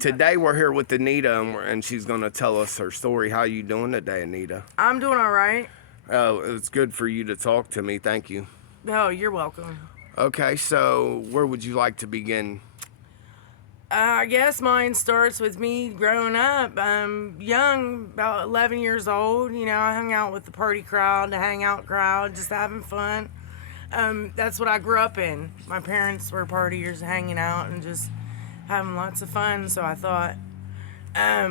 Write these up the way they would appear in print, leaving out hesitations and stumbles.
Today we're here with Anita, and she's going to tell us her story. How you doing today, Anita? I'm doing all right. It's good for you to talk to me. Thank you. Oh, you're welcome. Okay, so where would you like to begin? I guess mine starts with me growing up. Young, about 11 years old. You know, I hung out with the party crowd, the hangout crowd, just having fun. That's what I grew up in. My parents were partiers, hanging out and just having lots of fun. So I thought, let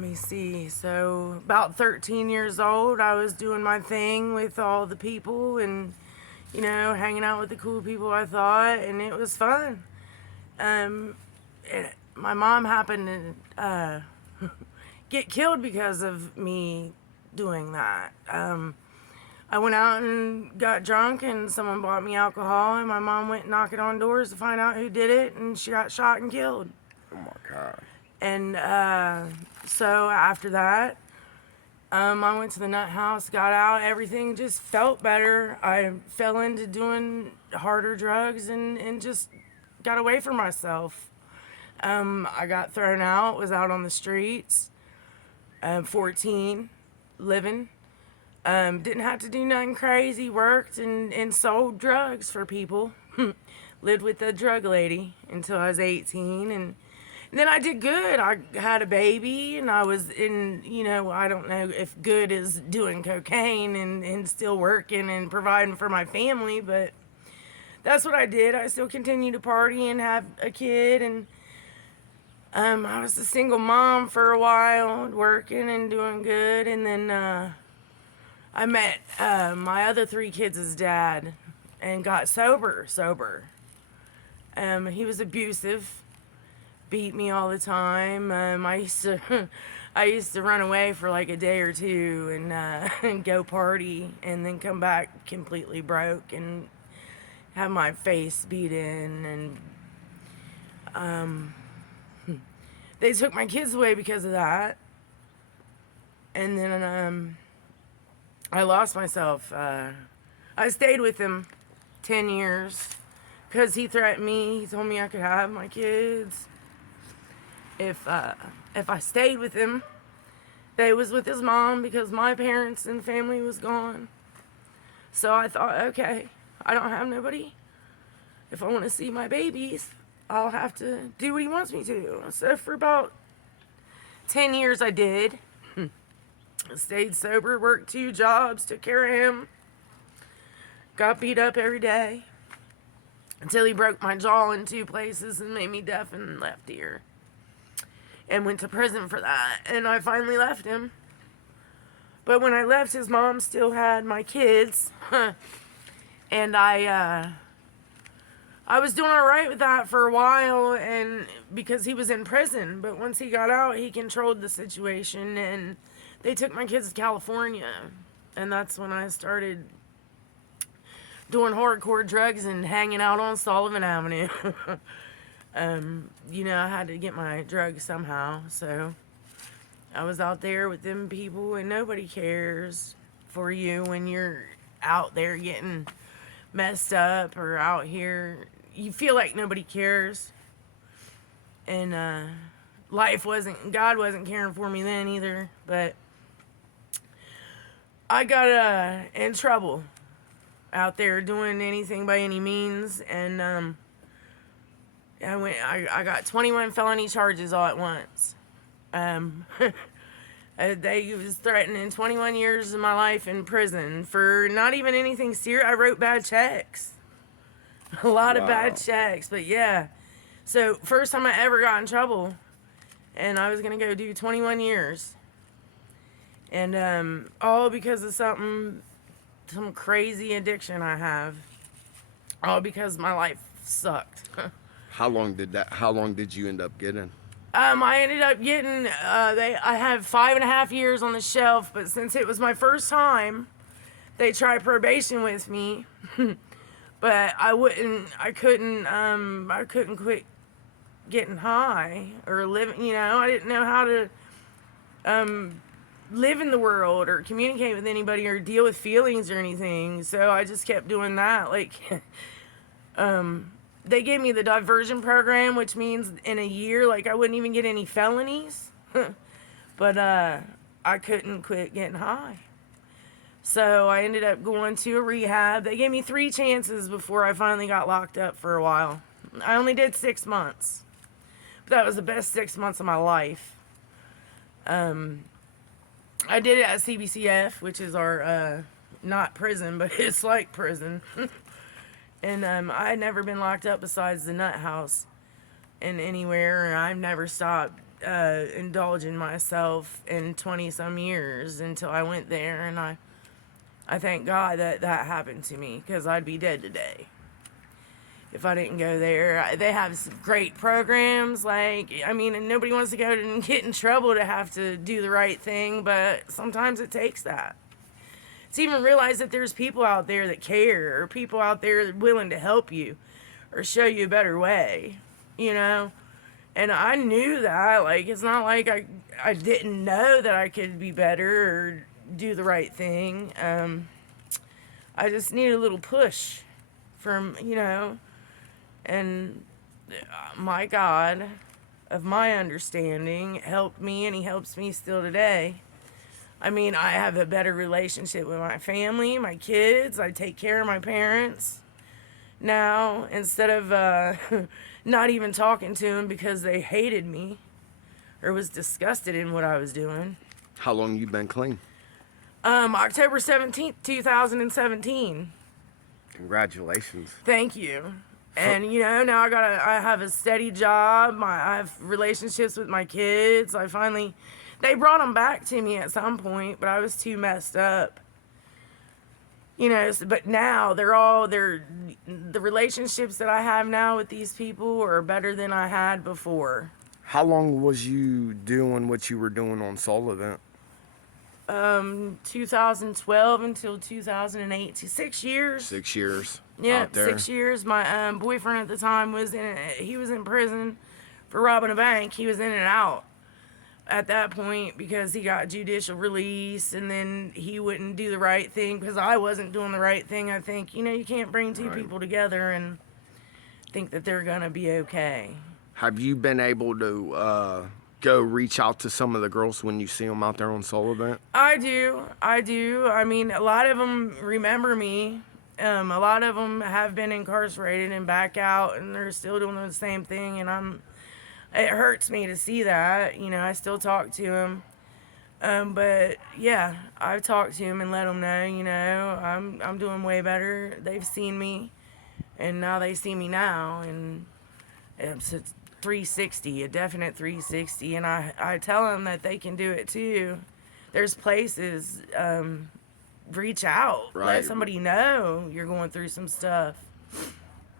me see. So about 13 years old, I was doing my thing with all the people and, you know, hanging out with the cool people, I thought, and it was fun. My mom happened to get killed because of me doing that. I went out and got drunk, and someone bought me alcohol, and my mom went knocking on doors to find out who did it, and she got shot and killed. Oh my God. And so after that, I went to the nut house, got out, everything just felt better. I fell into doing harder drugs and just got away from myself. I got thrown out, was out on the streets, 14, living. Didn't have to do nothing crazy, worked and sold drugs for people. Lived with a drug lady until I was 18, and then I did good. I had a baby, and I was in, you know, I don't know if good is doing cocaine and still working and providing for my family, but that's what I did. I still continued to party and have a kid, and I was a single mom for a while, working and doing good, and then I met my other 3 kids' dad and got sober. He was abusive, beat me all the time. I used to run away for like a day or two and go party and then come back completely broke and have my face beat in, and they took my kids away because of that. And then I lost myself. I stayed with him 10 years because he threatened me. He told me I could have my kids if I stayed with him. They was with his mom because my parents and family was gone. So I thought, okay, I don't have nobody. If I want to see my babies, I'll have to do what he wants me to. So for about 10 years I did. Stayed sober, worked 2 jobs, took care of him. Got beat up every day until he broke my jaw in 2 places and made me deaf in left ear. And went to prison for that. And I finally left him. But when I left, his mom still had my kids. And I was doing all right with that for a while, and because he was in prison. But once he got out, he controlled the situation, and they took my kids to California. And that's when I started doing hardcore drugs and hanging out on Sullivan Avenue. You know, I had to get my drugs somehow, so I was out there with them people, and nobody cares for you when you're out there getting messed up or out here. You feel like nobody cares, and God wasn't caring for me then either, but I got in trouble out there doing anything by any means, and I got 21 felony charges all at once. They was threatening 21 years of my life in prison for not even anything serious. I wrote bad checks. A lot of bad checks, but yeah. So first time I ever got in trouble, and I was gonna go do 21 years. And all because of some crazy addiction I have. All because my life sucked. How long did you end up getting? I ended up getting, I had 5.5 years on the shelf, but since it was my first time, they tried probation with me. But I couldn't quit getting high or living, you know. I didn't know how to live in the world or communicate with anybody or deal with feelings or anything. So I just kept doing that. Like, they gave me the diversion program, which means in a year, like, I wouldn't even get any felonies. But I couldn't quit getting high. So I ended up going to a rehab. They gave me 3 chances before I finally got locked up for a while. I only did 6 months. But that was the best 6 months of my life. I did it at CBCF, which is our, not prison, but it's like prison. And I had never been locked up besides the nut house in anywhere. And I've never stopped indulging myself in 20-some years until I went there. And I thank God that happened to me, because I'd be dead today if I didn't go there. They have some great programs, like, I mean, and nobody wants to go and get in trouble to have to do the right thing, but sometimes it takes that. To even realize that there's people out there that care, or people out there willing to help you or show you a better way, you know? And I knew that. Like, it's not like I didn't know that I could be better or do the right thing. I just needed a little push from, you know, and my God, of my understanding, helped me, and he helps me still today. I mean, I have a better relationship with my family, my kids. I take care of my parents now, instead of not even talking to them because they hated me or was disgusted in what I was doing. How long you been clean? October 17th, 2017. Congratulations. Thank you. And, you know, now I have a steady job. I have relationships with my kids. They brought them back to me at some point, but I was too messed up. You know, but now the relationships that I have now with these people are better than I had before. How long was you doing what you were doing on Sullivan? 2012 until 2008, 6 years. 6 years. Yeah, out there. 6 years. My boyfriend at the time he was in prison for robbing a bank. He was in and out at that point because he got judicial release, and then he wouldn't do the right thing because I wasn't doing the right thing. I think, you know, you can't bring two people together and think that they're gonna be okay. Have you been able to go reach out to some of the girls when you see them out there on Sullivan? I do. I mean, a lot of them remember me. A lot of them have been incarcerated and back out, and they're still doing the same thing, and it hurts me to see that. You know, I still talk to them. But yeah, I've talked to them and let them know, you know, I'm doing way better. They've seen me, and now they see me now, and it's a 360, a definite 360, and I tell them that they can do it too. There's places, reach out, let somebody know you're going through some stuff.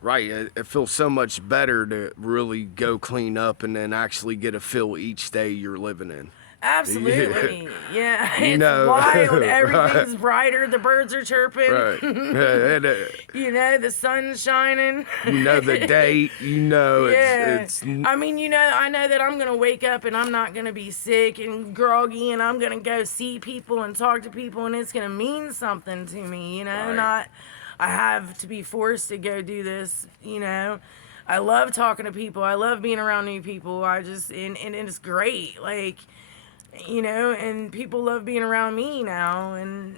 Right, it feels so much better to really go clean up and then actually get a feel each day you're living in. Absolutely, yeah. You It's know, wild. Everything's brighter. The birds are chirping. Right. You know, the sun's shining. You know the date. You know Yeah. it's. I mean, you know, I know that I'm gonna wake up and I'm not gonna be sick and groggy, and I'm gonna go see people and talk to people, and it's gonna mean something to me. You know, Right. not I have to be forced to go do this. You know. I love talking to people. I love being around new people. And it's great. Like, you know, and people love being around me now, and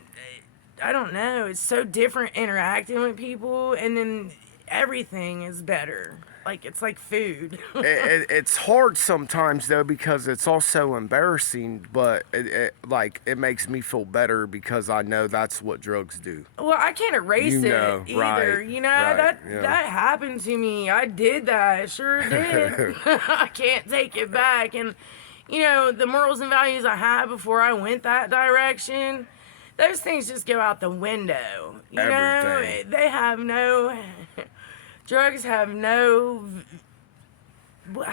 I don't know, it's so different interacting with people, and then everything is better. Like, it's like food. It's hard sometimes though, because it's also embarrassing, but it makes me feel better because I know that's what drugs do. Well, I can't erase You know, it either. right, You know, right, yeah. that happened to me. I did that. It sure did. I can't take it back. And you know, the morals and values I had before I went that direction, those things just go out the window. You Everything. know, they have no, drugs have no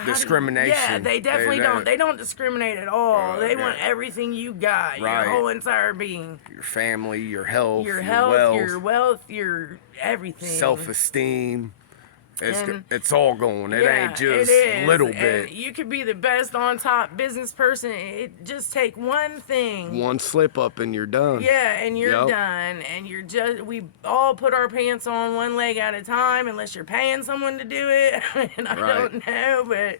Discrimination. Yeah, they definitely don't. They don't discriminate at all. They want yeah. everything you got, Right. your whole entire being. Your family, your health, Your wealth, your wealth, your everything. self-esteem. It's all going. It Yeah, ain't just it is. little And bit. you could be the best on top business person. It just take one thing. One slip up and you're done. Yeah, and you're Yep. done. And we all put our pants on one leg at a time, unless you're paying someone to do it. And I Right. don't know, but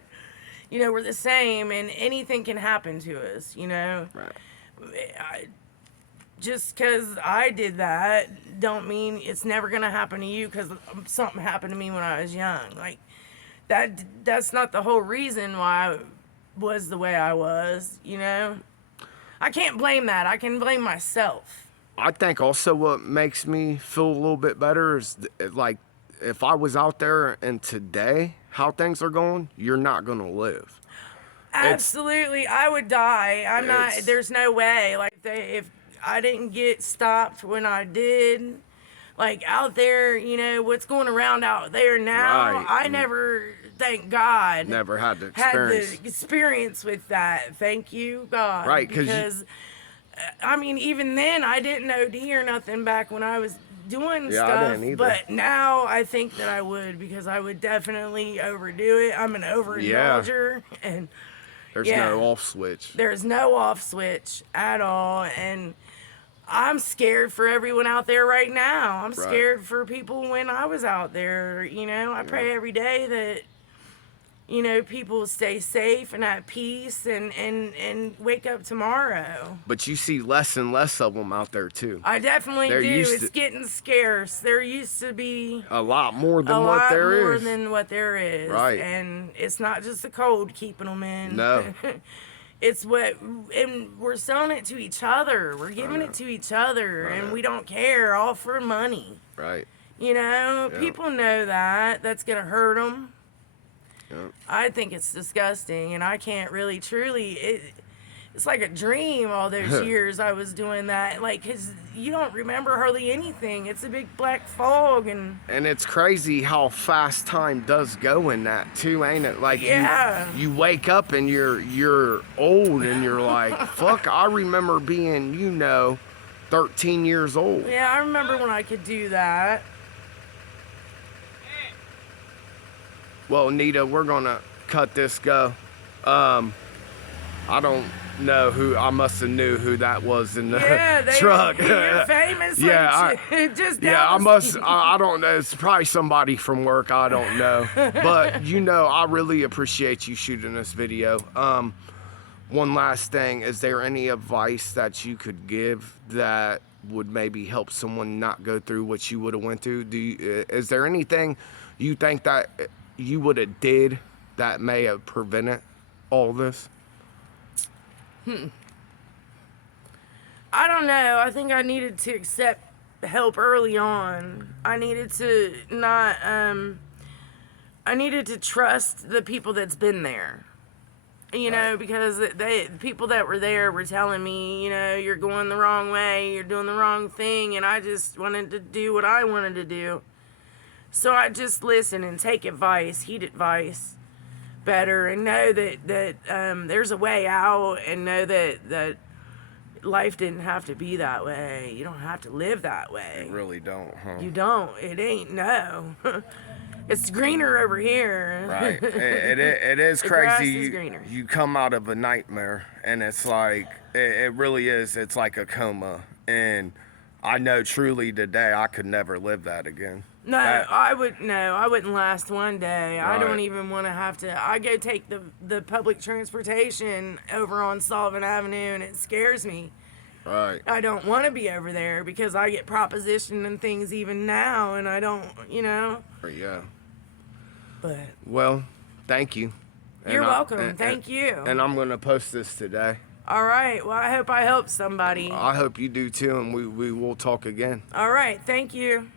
we're the same, and anything can happen to us. Right. Just because I did that, don't mean it's never gonna happen to you. Because something happened to me when I was young. Like that's not the whole reason why I was the way I was. I can't blame that. I can blame myself. I think also what makes me feel a little bit better is like if I was out there and today how things are going, you're not gonna live. Absolutely, I would die. I'm not. There's no way. Like if I didn't get stopped when I did, like out there, what's going around out there now. Right. I never, thank God, Never had the had experience. the experience with that. Thank you, God. Right, because I mean, even then, I didn't OD or nothing back when I was doing Yeah, I stuff. didn't either. But now I think that I would, because I would definitely overdo it. I'm an overindulger, and There's yeah. no off switch. there's no off switch at all. And I'm scared for everyone out there right now. I'm scared for people when I was out there. I pray every day that people stay safe and at peace and wake up tomorrow. But you see less and less of them out there too. I definitely There do. used It's to- getting scarce. There used to be A lot more than a what lot there more is. than what there is. Right. And it's not just the cold keeping them in. No. It's and we're selling it to each other. We're giving it to each other, and we don't care, all for money. Right. People know that. That's going to hurt them. Yep. I think it's disgusting, and I can't really truly. It's like a dream all those years I was doing that. Like, 'cause you don't remember hardly anything. It's a big black fog, and it's crazy how fast time does go in that too, ain't it? Like you wake up and you're old and you're like, fuck, I remember being, 13 years old. yeah, I remember when I could do that. Well, Nita, we're gonna cut this go. I don't know who. I must have knew who that was in the truck. You're famous. Yeah, just Yeah, I must. I don't know. It's probably somebody from work. I don't know. But I really appreciate you shooting this video. One last thing: is there any advice that you could give that would maybe help someone not go through what you would have went through? Is there anything you think that you would have did that may have prevented all this? I don't know. I think I needed to accept help early on. I needed to not. I needed to trust the people that's been there. Because the people that were there were telling me, you're going the wrong way, you're doing the wrong thing, and I just wanted to do what I wanted to do. So I just listen and take advice, heed advice better, and know that there's a way out, and know that life didn't have to be that way. You don't have to live that way. You really don't, huh? You don't. It ain't, no. It's greener over here. Right. It is The crazy. grass is greener. You come out of a nightmare, and it's like, it really is. It's like a coma. And I know truly today I could never live that again. No, I wouldn't last one day. I Right. don't even want to have to. I go take the public transportation over on Sullivan Avenue, and it scares me. Right. I don't want to be over there because I get propositioned and things even now, and I don't, Yeah. But Well, thank you. you're welcome. Thank you. And I'm going to post this today. All right. Well, I hope I helped somebody. I hope you do too, and we will talk again. All right. Thank you.